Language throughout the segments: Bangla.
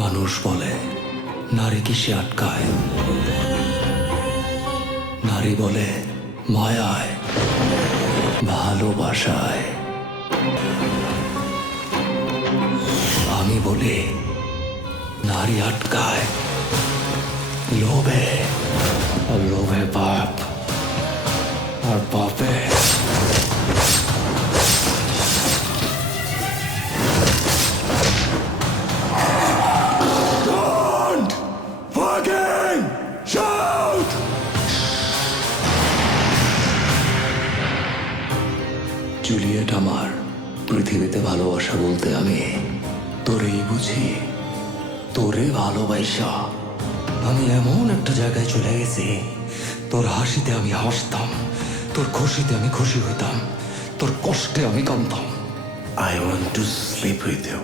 মানুষ বলে নারী কিসে আটকায়, নারী বলে মায়ায়, ভালোবাসায়। আমি বলি নারী আটকায় লোভে, আর লোভে পাপ, আর পাপে Don't fucking shout! জুলিয়েট আমার, পৃথিবীতে ভালোবাসা বলতে আমি তোরেই বুঝি। তোরে ভালোবাসা আমি এমন একটা জায়গায় চলে গেছি, তোর হাসিতে আমি হাসতাম, তোর খুশিতে আমি খুশি হইতাম, তোর কষ্টে আমি কাঁদতাম। I want to sleep with you.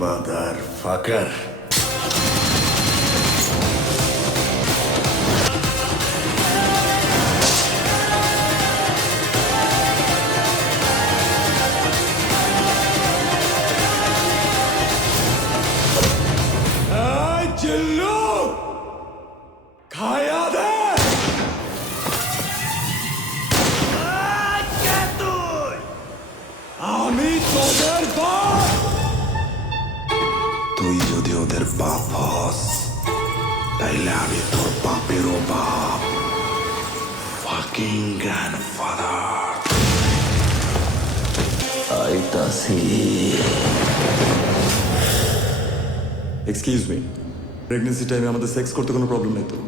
Motherfucker. চিল্লু খায়া দে। আমি তোদের বাপ। তুই যদি ওদের বাপ হস, তাইলে আমি তোর বাপেরও বাপ। Fucking grandfather. আইতাছি। এক্সকিউজ মি, প্রেগনেন্সি টাইমে আমাদের সেক্স করতে কোনো প্রবলেম নেই তো?